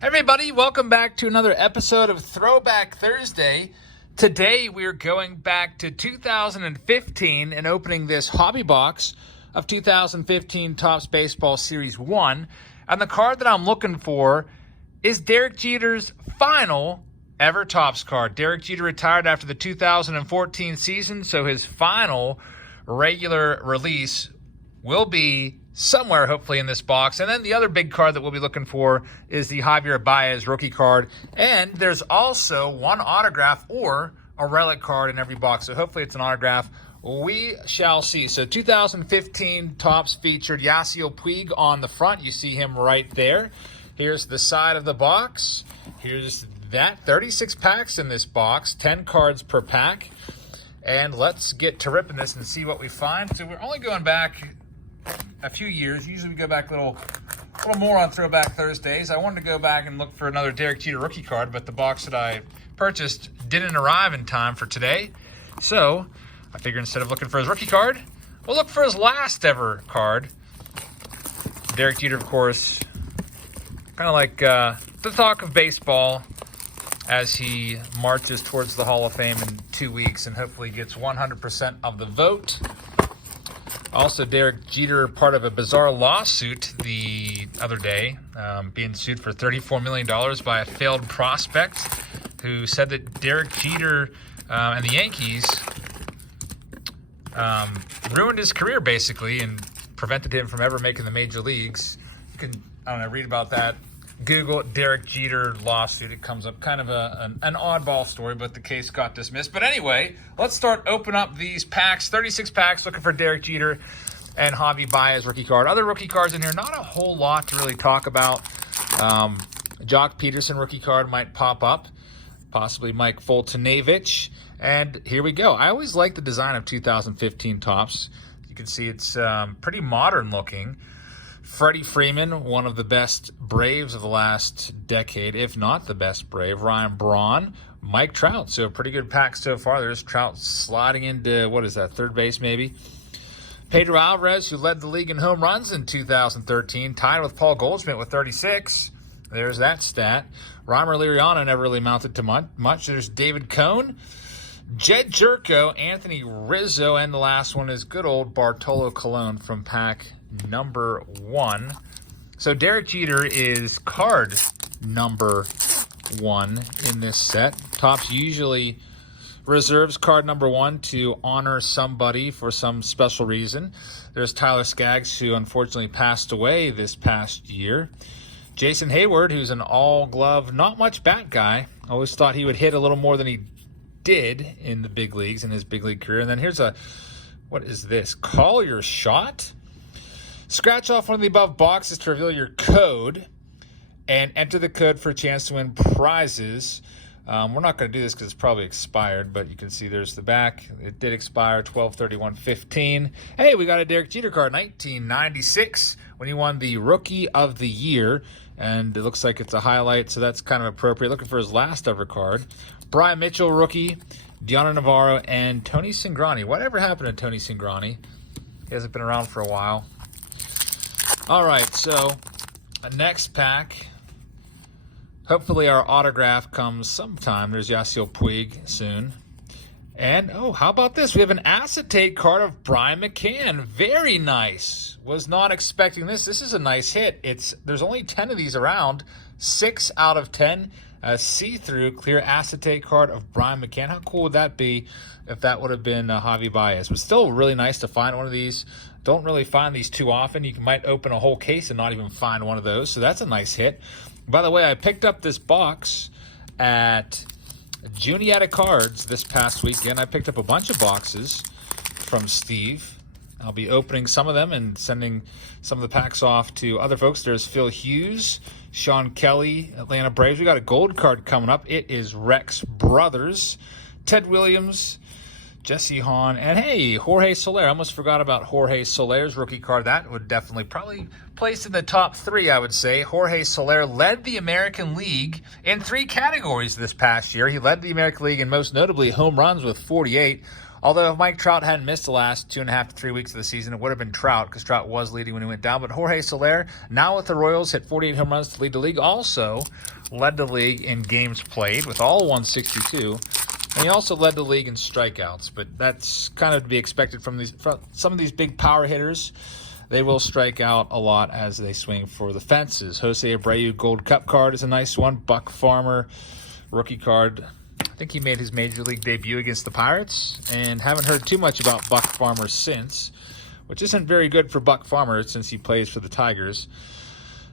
Everybody, welcome back to another episode of Throwback Thursday. Today we're going back to 2015 and opening this hobby box of 2015 Topps Baseball Series 1. And the card that I'm looking for is Derek Jeter's final ever Topps card. Derek Jeter retired after the 2014 season, so his final regular release will be somewhere, hopefully, in this box. And then the other big card that we'll be looking for is the Javier Baez rookie card. And there's also one autograph or a relic card in every box. So hopefully it's an autograph. We shall see. So 2015 Topps featured Yasiel Puig on the front. You see him right there. Here's the side of the box. Here's that. 36 packs in this box. 10 cards per pack. And let's get to ripping this and see what we find. So we're only going back a few years. Usually we go back a little more on Throwback Thursdays. I wanted to go back and look for another Derek Jeter rookie card, but the box that I purchased didn't arrive in time for today. So I figured instead of looking for his rookie card, we'll look for his last ever card. Derek Jeter, of course, kind of like the talk of baseball as he marches towards the Hall of Fame in 2 weeks and hopefully gets 100% of the vote. Also, Derek Jeter, part of a bizarre lawsuit the other day, being sued for $34 million by a failed prospect who said that Derek Jeter and the Yankees ruined his career, basically, and prevented him from ever making the major leagues. You can, read about that. Google Derek Jeter lawsuit. It comes up, kind of an oddball story, but the case got dismissed. But anyway, let's start opening up these packs. 36 packs looking for Derek Jeter and Javi Baez rookie card. Other rookie cards in here, not a whole lot to really talk about. Jock Peterson rookie card might pop up. Possibly Mike Foltynewicz. And here we go. I always like the design of 2015 Topps. You can see it's pretty modern looking. Freddie Freeman, one of the best Braves of the last decade, if not the best Brave. Ryan Braun, Mike Trout. So a pretty good pack so far. There's Trout sliding into, third base maybe. Pedro Alvarez, who led the league in home runs in 2013, tied with Paul Goldschmidt with 36. There's that stat. Reimer Liriano never really mounted to much. There's David Cone, Jed Jerko, Anthony Rizzo, and the last one is good old Bartolo Colon from pack number 1. So Derek Jeter is card number 1 in this set. Topps usually reserves card number 1 to honor somebody for some special reason. There's Tyler Skaggs, who unfortunately passed away this past year. Jason Hayward, who's an all-glove, not much bat guy. Always thought he would hit a little more than he did in the big leagues, in his big league career. And then here's what is this? Call your shot? Scratch off one of the above boxes to reveal your code and enter the code for a chance to win prizes. We're not going to do this because it's probably expired, but you can see there's the back. It did expire 12/31/15. Hey, we got a Derek Jeter card, 1996, when he won the Rookie of the Year, and it looks like it's a highlight, so that's kind of appropriate. Looking for his last ever card. Brian Mitchell, rookie, Deanna Navarro, and Tony Cingrani. Whatever happened to Tony Cingrani? He hasn't been around for a while. All right, so next pack. Hopefully our autograph comes sometime. There's Yasiel Puig soon. And, how about this? We have an acetate card of Brian McCann. Very nice. Was not expecting this. This is a nice hit. There's only 10 of these around. 6 out of 10. A see-through clear acetate card of Brian McCann. How cool would that be if that would have been Javi Baez? But still really nice to find one of these. Don't really find these too often. You might open a whole case and not even find one of those. So that's a nice hit. By the way, I picked up this box at Juniata Cards this past weekend. I picked up a bunch of boxes from Steve. I'll be opening some of them and sending some of the packs off to other folks. There's Phil Hughes, Sean Kelly, Atlanta Braves. We got a gold card coming up. It is Rex Brothers, Ted Williams, Jesse Hahn, and hey, Jorge Soler. I almost forgot about Jorge Soler's rookie card. That would definitely probably place in the top 3, I would say. Jorge Soler led the American League in 3 categories this past year. He led the American League in most notably home runs with 48. Although if Mike Trout hadn't missed the last 2.5 to 3 weeks of the season, it would have been Trout because Trout was leading when he went down. But Jorge Soler, now with the Royals, hit 48 home runs to lead the league. Also led the league in games played with all 162. And he also led the league in strikeouts. But that's kind of to be expected from some of these big power hitters. They will strike out a lot as they swing for the fences. Jose Abreu Gold Cup card is a nice one. Buck Farmer rookie card. I think he made his Major League debut against the Pirates, and haven't heard too much about Buck Farmer since, which isn't very good for Buck Farmer since he plays for the Tigers.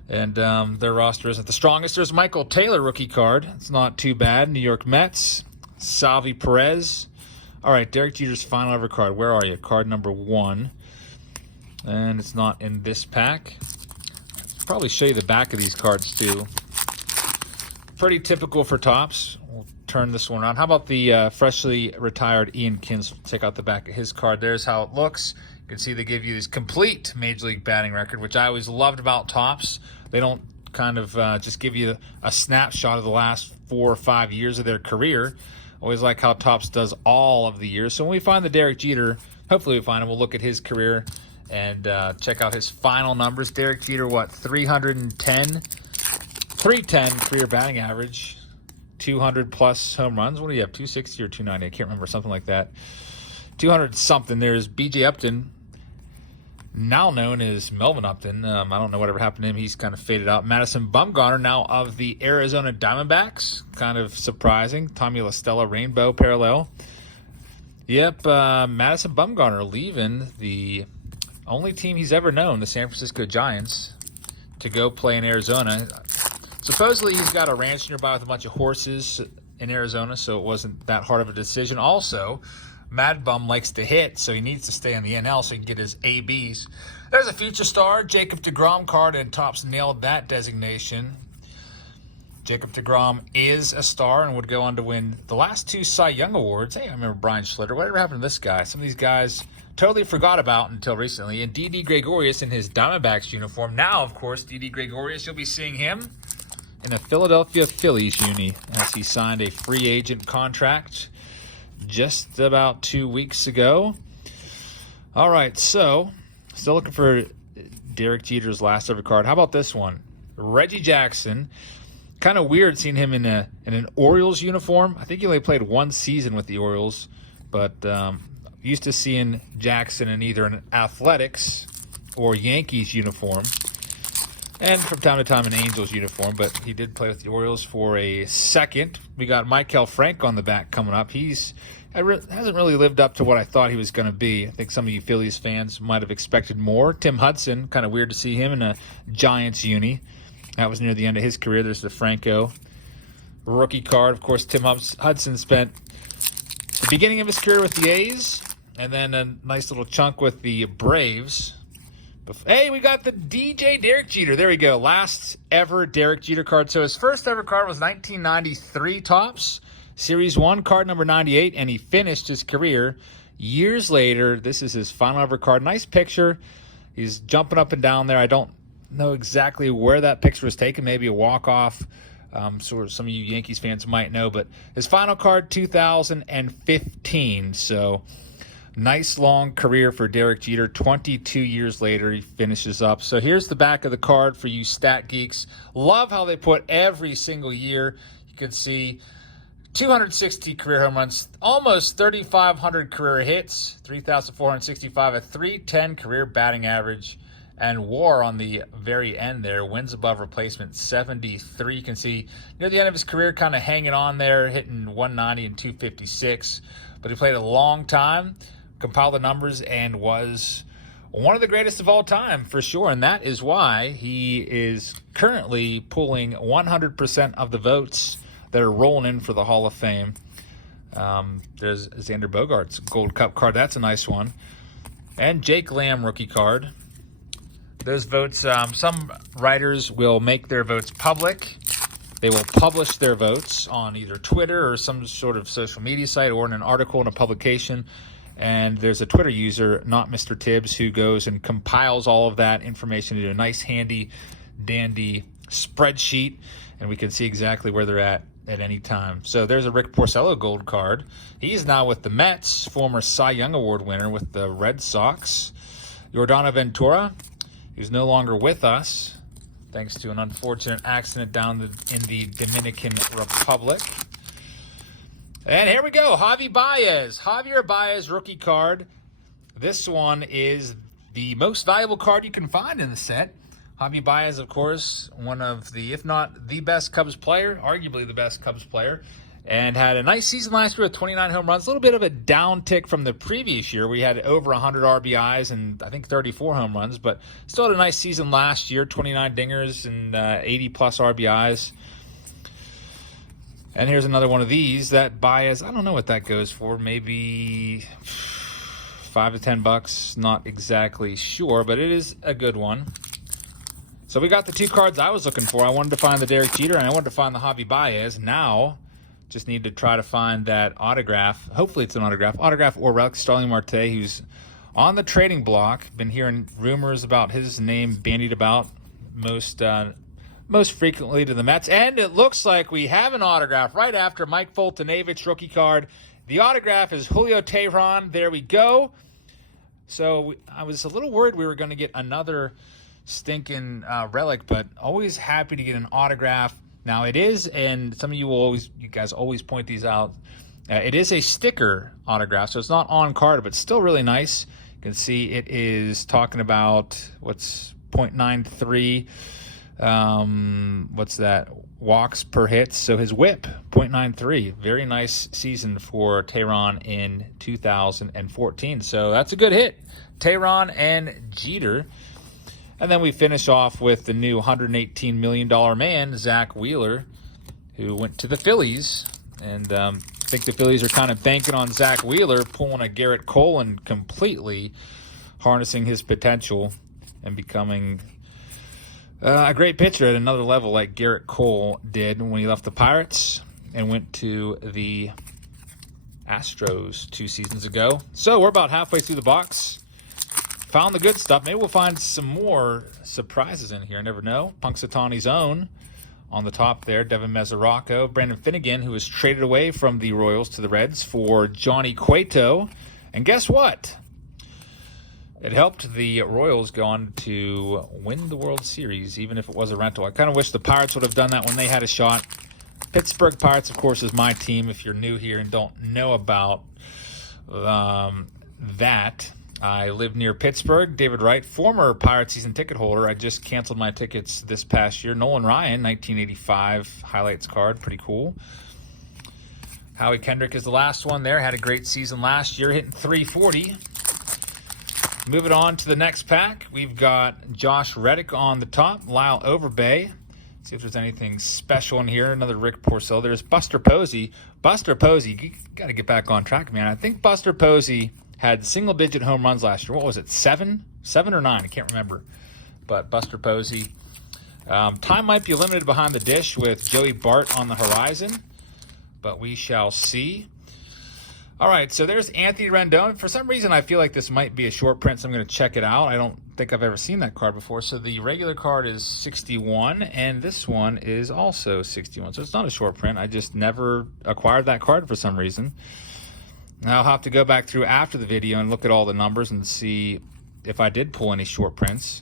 And their roster isn't the strongest. There's Michael Taylor rookie card. It's not too bad. New York Mets. Salvi Perez. All right, Derek Jeter's final ever card. Where are you? Card number 1. And it's not in this pack. I'll probably show you the back of these cards too. Pretty typical for Topps. We'll turn this one around. How about the freshly retired Ian Kins? Check out the back of his card. There's how it looks. You can see they give you this complete Major League batting record, which I always loved about Topps. They don't kind of just give you a snapshot of the last 4 or 5 years of their career. Always like how Topps does all of the years. So when we find the Derek Jeter, hopefully we find him, we'll look at his career and check out his final numbers. Derek Jeter, what, 310 career batting average, 200 plus home runs. What do you have, 260 or 290? I can't remember, something like that. 200 something. There's B.J. Upton, now known as Melvin Upton. I don't know whatever happened to him. He's kind of faded out. Madison Bumgarner, now of the Arizona Diamondbacks. Kind of surprising. Tommy La Stella Rainbow parallel. Yep, Madison Bumgarner leaving the only team he's ever known, the San Francisco Giants, to go play in Arizona. Supposedly he's got a ranch nearby with a bunch of horses in Arizona, so it wasn't that hard of a decision. Also, Mad Bum likes to hit, so he needs to stay in the NL so he can get his ABs. There's a future star, Jacob deGrom card, and Topps nailed that designation. Jacob deGrom is a star and would go on to win the last 2 Cy Young Awards. Hey, I remember Brian Schlitter. Whatever happened to this guy? Some of these guys totally forgot about until recently. And Didi Gregorius in his Diamondbacks uniform. Now, of course, Didi Gregorius, you'll be seeing him in a Philadelphia Phillies uni as he signed a free agent contract just about 2 weeks ago. All right, so still looking for Derek Jeter's last ever card. How about this one? Reggie Jackson. Kind of weird seeing him in an Orioles uniform. I think he only played 1 season with the Orioles, but used to seeing Jackson in either an Athletics or Yankees uniform, and from time to time an Angels uniform, but he did play with the Orioles for a second. We got Maikel Frank on the back coming up. Hasn't really lived up to what I thought he was going to be. I think some of you Phillies fans might have expected more. Tim Hudson, kind of weird to see him in a Giants uni. That was near the end of his career. There's the Franco rookie card. Of course, Tim Hudson spent the beginning of his career with the A's, and then a nice little chunk with the Braves. Hey, we got the DJ Derek Jeter. There we go. Last ever Derek Jeter card. So his first ever card was 1993 Topps, Series 1, card number 98, and he finished his career years later. This is his final ever card. Nice picture. He's jumping up and down there. I don't know exactly where that picture was taken. Maybe a walk-off. Sort of some of you Yankees fans might know, but his final card, 2015. So nice long career for Derek Jeter. 22 years later, he finishes up. So here's the back of the card for you stat geeks. Love how they put every single year. You can see 260 career home runs, almost 3,500 career hits, 3,465, a 310 career batting average, and WAR on the very end there, wins above replacement 73. You can see near the end of his career kind of hanging on there, hitting 190 and 256. But he played a long time, compiled the numbers, and was one of the greatest of all time for sure. And that is why he is currently pulling 100% of the votes that are rolling in for the Hall of Fame. There's Xander Bogaerts Gold Cup card. That's a nice one. And Jake Lamb rookie card. Those votes, some writers will make their votes public. They will publish their votes on either Twitter or some sort of social media site or in an article in a publication. And there's a Twitter user, not Mr. Tibbs, who goes and compiles all of that information into a nice, handy, dandy spreadsheet and we can see exactly where they're at any time. So there's a Rick Porcello gold card. He's now with the Mets, former Cy Young Award winner with the Red Sox. Yordano Ventura, who's no longer with us, thanks to an unfortunate accident down in the Dominican Republic. And here we go, Javi Baez. Javier Baez rookie card. This one is the most valuable card you can find in the set. Javi Baez, of course, one of the, if not the best Cubs player, arguably the best Cubs player, and had a nice season last year with 29 home runs. A little bit of a downtick from the previous year. We had over 100 RBIs and I think 34 home runs, but still had a nice season last year, 29 dingers and 80-plus RBIs. And here's another one of these. That Baez, I don't know what that goes for. Maybe $5 to $10. Not exactly sure, but it is a good one. So we got the two cards I was looking for. I wanted to find the Derek Jeter, and I wanted to find the Javi Baez. Now, just need to try to find that autograph. Hopefully it's an autograph. Autograph or relic, Starling Marte, who's on the trading block. Been hearing rumors about his name bandied about most frequently to the Mets. And it looks like we have an autograph right after Mike Foltynewicz rookie card. The autograph is Julio Teheran. There we go. So I was a little worried we were going to get another stinking relic, but always happy to get an autograph. Now it is, and some of you guys always point these out, it is a sticker autograph, so it's not on card, but still really nice. You can see it is talking about what's 0.93, what's that, walks per hit. So his whip, 0.93. Very nice season for Teheran in 2014. So that's a good hit. Teheran and Jeter. And then we finish off with the new $118 million man, Zack Wheeler, who went to the Phillies. And I think the Phillies are kind of banking on Zack Wheeler pulling a Garrett Cole and completely harnessing his potential and becoming a great pitcher at another level like Garrett Cole did when he left the Pirates and went to the Astros 2 seasons ago. So we're about halfway through the box. Found the good stuff. Maybe we'll find some more surprises in here. Never know. Punxsutawney's own on the top there. Devin Mesoraco. Brandon Finnegan, who was traded away from the Royals to the Reds for Johnny Cueto. And guess what? It helped the Royals go on to win the World Series, even if it was a rental. I kind of wish the Pirates would have done that when they had a shot. Pittsburgh Pirates, of course, is my team. If you're new here and don't know about that, I live near Pittsburgh. David Wright, former Pirate season ticket holder. I just canceled my tickets this past year. Nolan Ryan, 1985 highlights card. Pretty cool. Howie Kendrick is the last one there. Had a great season last year, hitting 340. Moving on to the next pack, we've got Josh Reddick on the top. Lyle Overbay. See if there's anything special in here. Another Rick Porcello. There's Buster Posey. Buster Posey, you got to get back on track, man. I think Buster Posey had single-digit home runs last year. What was it, 7 or 9? I can't remember. But Buster Posey. Time might be limited behind the dish with Joey Bart on the horizon, but we shall see. All right, so there's Anthony Rendon. For some reason, I feel like this might be a short print, so I'm going to check it out. I don't think I've ever seen that card before. So the regular card is 61, and this one is also 61. So it's not a short print. I just never acquired that card for some reason. Now I'll have to go back through after the video and look at all the numbers and see if I did pull any short prints.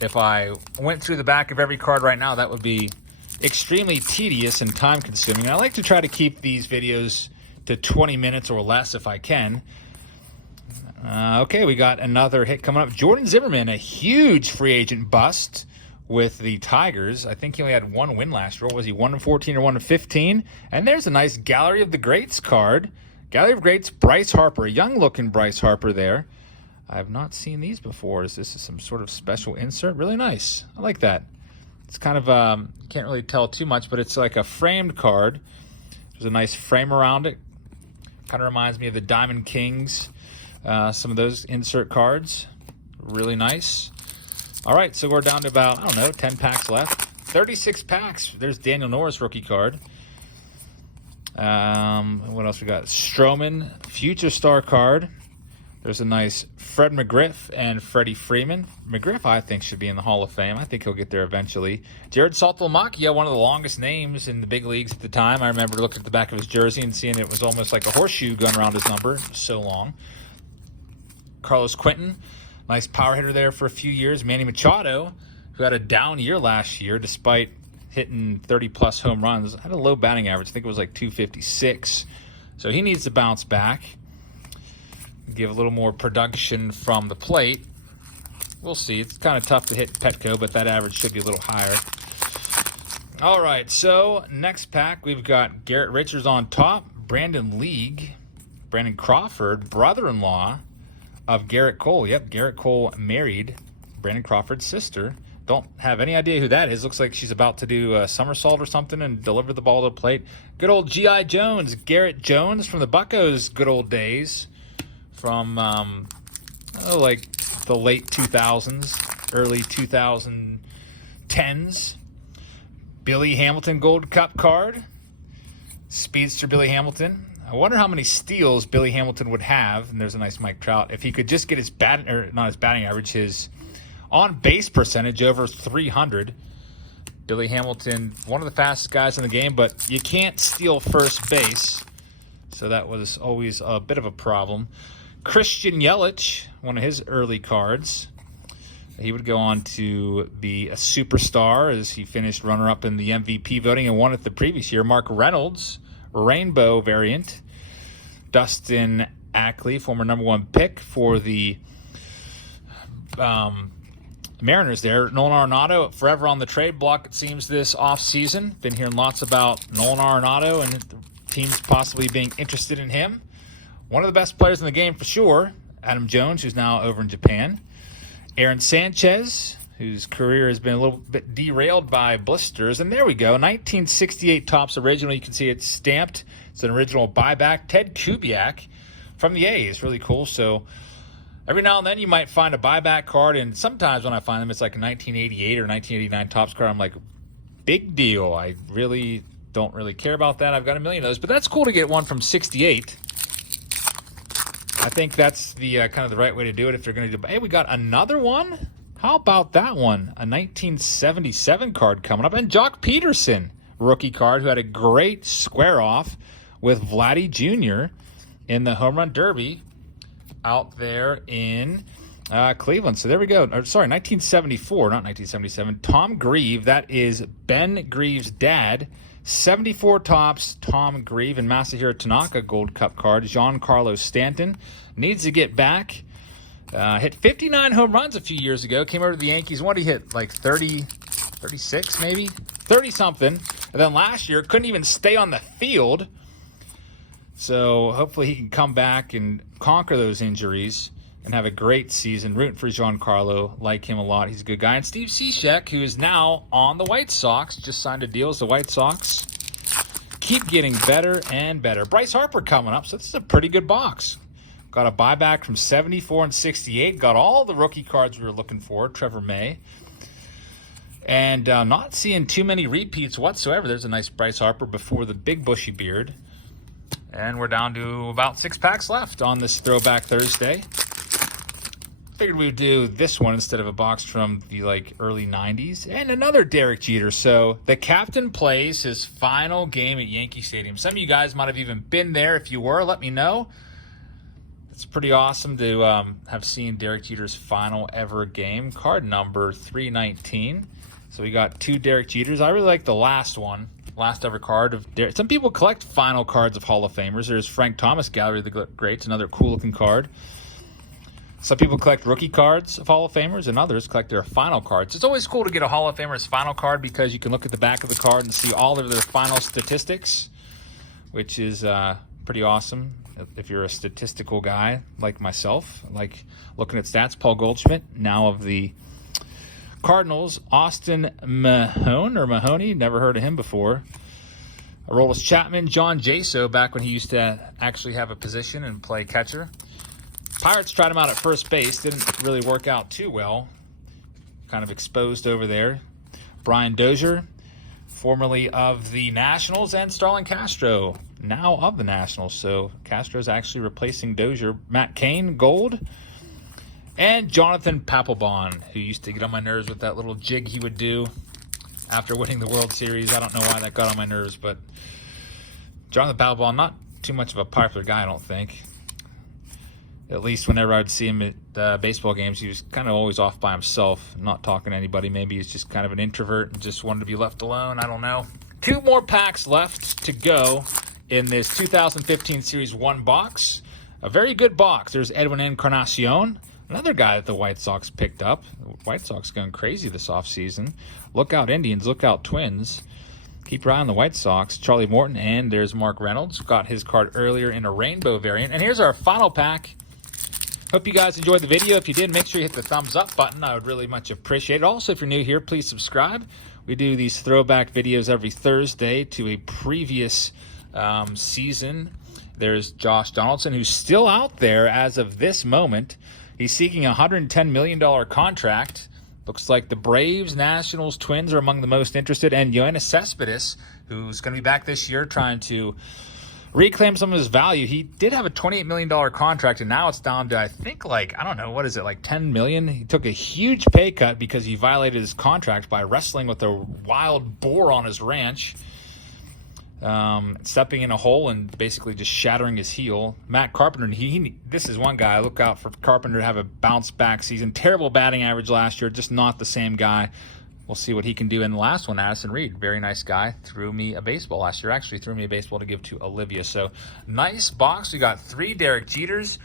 If I went through the back of every card right now, that would be extremely tedious and time-consuming. I like to try to keep these videos to 20 minutes or less if I can. Okay, we got another hit coming up. Jordan Zimmerman, a huge free agent bust with the Tigers. I think he only had one win last year. What was he, 1-14 or 1-15? And there's a nice Gallery of the Greats card. Gallery of Greats, Bryce Harper, a young-looking Bryce Harper there. I have not seen these before. Is this some sort of special insert? Really nice. I like that. It's kind of, can't really tell too much, but it's like a framed card. There's a nice frame around it. Kind of reminds me of the Diamond Kings, some of those insert cards. Really nice. All right, so we're down to about, 10 packs left. 36 packs. There's Daniel Norris rookie card. What else we got? Stroman, Future Star card. There's a nice Fred McGriff and Freddie Freeman. McGriff, I think, should be in the Hall of Fame. I think he'll get there eventually. Jarrod Saltalamacchia, one of the longest names in the big leagues at the time. I remember looking at the back of his jersey and seeing it was almost like a horseshoe going around his number. It was so long. Carlos Quentin, nice power hitter there for a few years. Manny Machado, who had a down year last year despite hitting 30-plus home runs. Had a low batting average. I think it was like 256. So he needs to bounce back. Give a little more production from the plate. We'll see. It's kind of tough to hit Petco, but that average should be a little higher. All right, so next pack, we've got Garrett Richards on top. Brandon Crawford, brother-in-law of Garrett Cole. Yep, Garrett Cole married Brandon Crawford's sister. Don't have any idea who that is. Looks like she's about to do a somersault or something and deliver the ball to the plate. Good old G.I. Jones, Garrett Jones from the Buccos' good old days. From like the late 2000s, early 2010s. Billy Hamilton Gold Cup card. Speedster Billy Hamilton. I wonder how many steals Billy Hamilton would have, and there's a nice Mike Trout, if he could just get his batting average, his on-base percentage over 300. Billy Hamilton, one of the fastest guys in the game, but you can't steal first base, so that was always a bit of a problem. Christian Yelich, one of his early cards. He would go on to be a superstar as he finished runner-up in the MVP voting and won it the previous year. Mark Reynolds, rainbow variant. Dustin Ackley, former #1 pick for the Mariners there. Nolan Arenado, forever on the trade block, it seems, this offseason. Been hearing lots about Nolan Arenado and teams possibly being interested in him. One of the best players in the game for sure. Adam Jones, who's now over in Japan. Aaron Sanchez, whose career has been a little bit derailed by blisters. And there we go, 1968 Topps original. You can see it's stamped. It's an original buyback. Ted Kubiak from the A's. Really cool. So every now and then you might find a buyback card, and sometimes when I find them, it's like a 1988 or 1989 Topps card. I'm like, big deal. I really don't really care about that. I've got a million of those. But that's cool to get one from 68. I think that's the kind of the right way to do it if you're going to do. Hey, we got another one. How about that one? A 1977 card coming up. And Jock Peterson, rookie card, who had a great square-off with Vladdy Jr. in the Home Run Derby out there in Cleveland. So there we go. 1974, not 1977. Tom Grieve, that is Ben Grieve's dad. 74 Topps, Tom Grieve, and Masahiro Tanaka Gold Cup card. Giancarlo Stanton needs to get back. Hit 59 home runs a few years ago. Came over to the Yankees. What did he hit? Like 30, 36 maybe? 30-something. And then last year, couldn't even stay on the field. So hopefully he can come back and conquer those injuries and have a great season. Rooting for Giancarlo. Like him a lot. He's a good guy. And Steve Cishek, who is now on the White Sox, just signed a deal as the White Sox. Keep getting better and better. Bryce Harper coming up, so this is a pretty good box. Got a buyback from 74 and 68. Got all the rookie cards we were looking for. Trevor May. And not seeing too many repeats whatsoever. There's a nice Bryce Harper before the big bushy beard. And we're down to about 6 packs left on this Throwback Thursday. Figured we would do this one instead of a box from the early 90s. And another Derek Jeter. So the captain plays his final game at Yankee Stadium. Some of you guys might have even been there. If you were, let me know. It's pretty awesome to have seen Derek Jeter's final ever game. Card number 319. So we got 2 Derek Jeters. I really like the last one. Last ever card of Derek. Some people collect final cards of Hall of Famers. There's Frank Thomas Gallery of the Greats, another cool looking card. Some people collect rookie cards of Hall of Famers, and others collect their final cards. It's always cool to get a Hall of Famer's final card because you can look at the back of the card and see all of their final statistics, which is pretty awesome if you're a statistical guy like myself. Like looking at stats. Paul Goldschmidt, now of the Cardinals. Austin Mahoney, never heard of him before. Aroldis Chapman, John Jaso, back when he used to actually have a position and play catcher. Pirates tried him out at first base. Didn't really work out too well. Kind of exposed over there. Brian Dozier, formerly of the Nationals, and Starlin Castro, now of the Nationals. So Castro's actually replacing Dozier. Matt Cain, gold. And Jonathan Papelbon, who used to get on my nerves with that little jig he would do after winning the World Series. I don't know why that got on my nerves, but Jonathan Papelbon, not too much of a popular guy, I don't think. At least whenever I'd see him at baseball games, he was kind of always off by himself, not talking to anybody. Maybe he's just kind of an introvert and just wanted to be left alone. I don't know. 2 more packs left to go in this 2015 Series 1 box. A very good box. There's Edwin Encarnacion, another guy that the White Sox picked up. The White Sox going crazy this offseason. Look out Indians, look out Twins. Keep your eye on the White Sox. Charlie Morton, and there's Mark Reynolds. Got his card earlier in a rainbow variant. And here's our final pack. Hope you guys enjoyed the video. If you did, make sure you hit the thumbs up button. I would really much appreciate it. Also, if you're new here, please subscribe. We do these throwback videos every Thursday to a previous season. There's Josh Donaldson, who's still out there as of this moment. He's seeking a $110 million contract. Looks like the Braves, Nationals, Twins are among the most interested. And Yoenis Cespedes, who's going to be back this year trying to reclaim some of his value. He did have a $28 million contract, and now it's down to, I think, like, I don't know, what is it, like $10 million? He took a huge pay cut because he violated his contract by wrestling with a wild boar on his ranch, stepping in a hole and basically just shattering his heel. Matt Carpenter, this is one guy. Look out for Carpenter to have a bounce-back season. Terrible batting average last year, just not the same guy. We'll see what he can do in the last one. Addison Reed, very nice guy, threw me a baseball last year. Actually threw me a baseball to give to Olivia. So nice box. We got 3 Derek Jeters.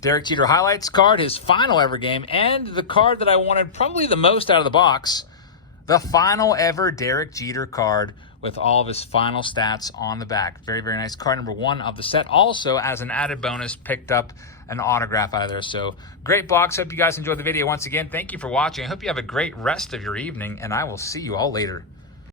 Derek Jeter highlights card, his final ever game, and the card that I wanted probably the most out of the box, the final ever Derek Jeter card with all of his final stats on the back. Very, very nice card, number 1 of the set. Also, as an added bonus, picked up an autograph out of there. So great box. Hope you guys enjoyed the video. Once again, thank you for watching. I hope you have a great rest of your evening, and I will see you all later.